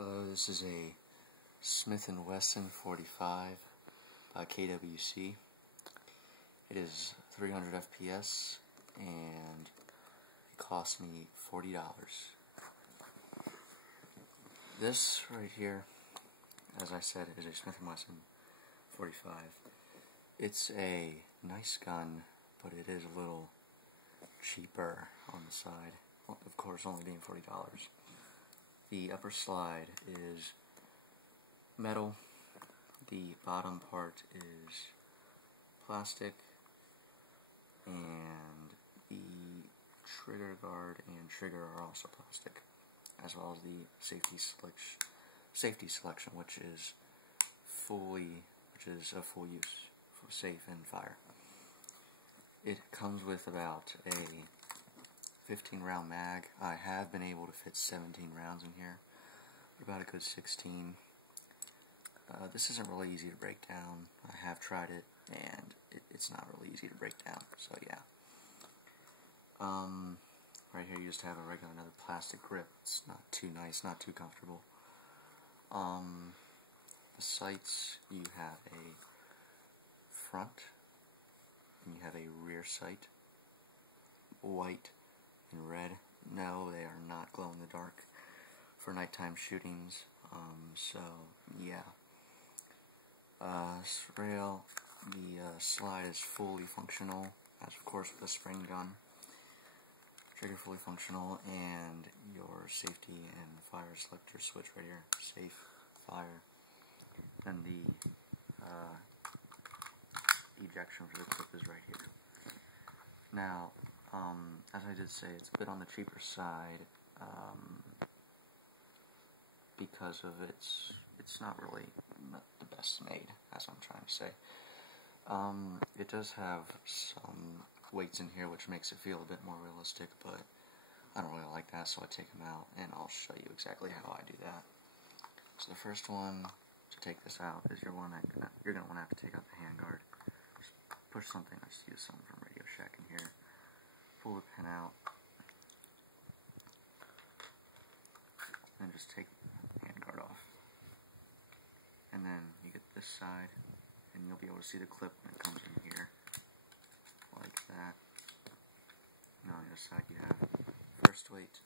Hello, this is a Smith & Wesson 45 by KWC. It is 300 FPS and it cost me $40. This right here, as I said, is a Smith & Wesson 45. It's a nice gun, but it is a little cheaper on the side. Of course, only being $40. The upper slide is metal, the bottom part is plastic, and the trigger guard and trigger are also plastic, as well as the safety selection, which is a full use, for safe and fire. It comes with about a 15 round mag. I have been able to fit 17 rounds in here, but about a good 16. This isn't really easy to break down. I have tried it, and it's not really easy to break down, so yeah. Right here you just have another plastic grip. It's not too nice, not too comfortable. The sights, you have a front, and you have a rear sight, white and red. No, they are not glow in the dark for nighttime shootings. So yeah. This rail, the slide is fully functional, as of course with a spring gun. Trigger fully functional, and your safety and fire selector switch right here. Safe, fire. Then the ejection for the clip is right here. Now, as I did say, it's a bit on the cheaper side, because of it's not really the best made, as I'm trying to say. It does have some weights in here, which makes it feel a bit more realistic, but I don't really like that, so I take them out, and I'll show you exactly how I do that. So the first one to take this out is you're going to want to have to take out the handguard. Just push something. I just use something from Radio Shack in here. Pull the pin out, and just take the handguard off. And then you get this side, and you'll be able to see the clip when it comes in here, like that. And on the other side you have the first weight,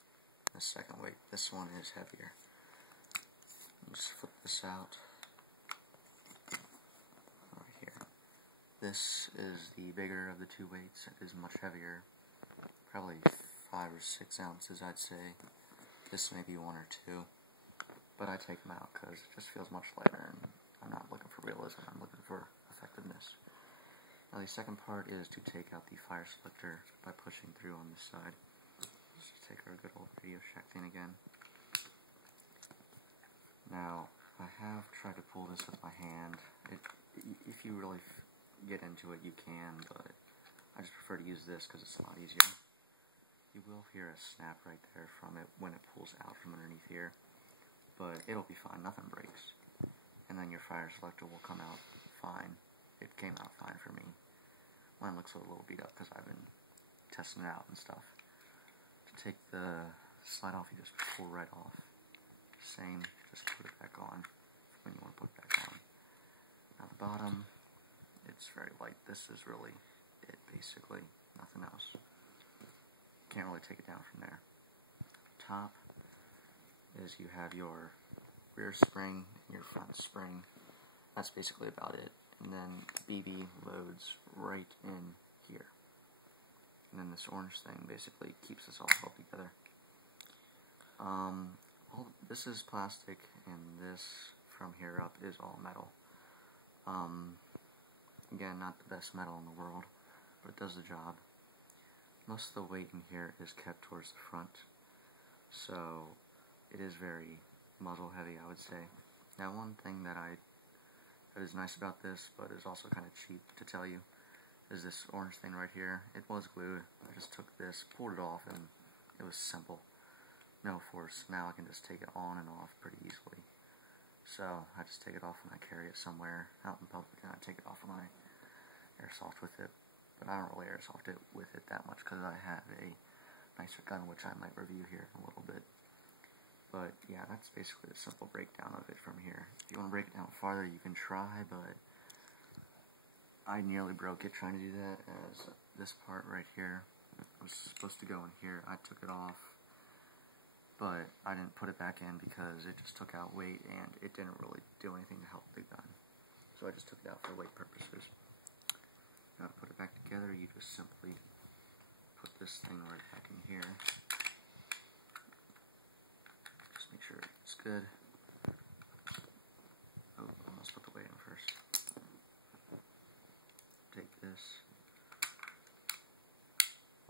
the second weight. This one is heavier. Just flip this out right here. This is the bigger of the two weights. It is much heavier. Probably 5 or 6 ounces, I'd say. This may be 1 or 2, but I take them out because it just feels much lighter, and I'm not looking for realism, I'm looking for effectiveness. Now the second part is to take out the fire selector by pushing through on this side. Let's just take our good old Radio Shack thing again. Now, I have tried to pull this with my hand. If you really get into it, you can, but I just prefer to use this because it's a lot easier. You will hear a snap right there from it when it pulls out from underneath here, but it'll be fine, nothing breaks. And then your fire selector will come out fine. It came out fine for me. Mine looks a little beat up because I've been testing it out and stuff. To take the slide off, you just pull right off. Same, just put it back on when you want to put it back on. Now the bottom, it's very light. This is really it, basically, nothing else. Can't really take it down from there. Top is you have your rear spring, your front spring. That's basically about it. And then BB loads right in here. And then this orange thing basically keeps this all held together. This is plastic, and this from here up is all metal. Again, not the best metal in the world, but it does the job. Most of the weight in here is kept towards the front, so it is very muzzle heavy, I would say. Now one thing that is nice about this, but is also kind of cheap to tell you, is this orange thing right here. It was glued. I just took this, pulled it off, and it was simple. No force. Now I can just take it on and off pretty easily. So I just take it off when I carry it somewhere out in public, and I take it off when I airsoft with it. But I don't really airsoft it with it that much because I have a nicer gun, which I might review here in a little bit. But yeah, that's basically the simple breakdown of it from here. If you want to break it down farther, you can try, but I nearly broke it trying to do that, as this part right here was supposed to go in here. I took it off, but I didn't put it back in because it just took out weight and it didn't really do anything to help the gun. So I just took it out for weight purposes. Now to put it back together, you just simply put this thing right back in here. Just make sure it's good. Oh, I must put the weight in first. Take this,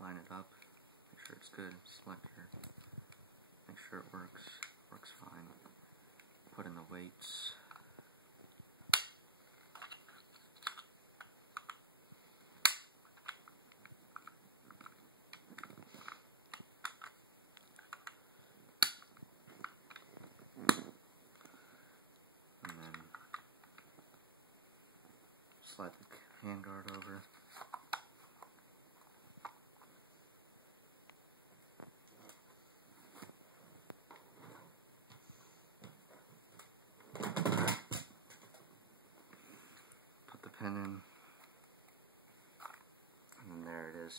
line it up, make sure it's good, selector, make sure it works fine, put in the weights, and then slide the handguard over. Put the pin in, and then there it is.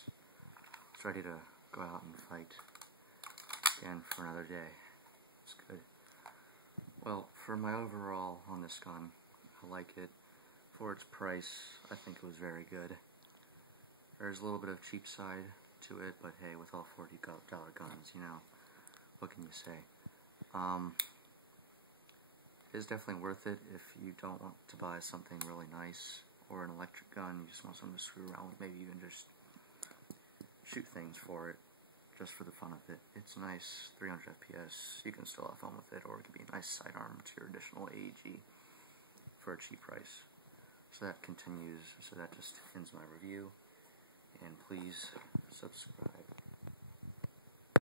It's ready to go out and fight again for another day. It's good. Well, for my overall on this gun, I like it. For its price, I think it was very good. There's a little bit of cheap side to it, but hey, with all $40 guns, you know, what can you say? It is definitely worth it if you don't want to buy something really nice, or an electric gun, you just want something to screw around with, maybe even just shoot things for it, just for the fun of it. It's nice, 300 FPS, you can still have fun with it, or it could be a nice sidearm to your additional AEG for a cheap price. So that continues, so that just ends my review, and please subscribe.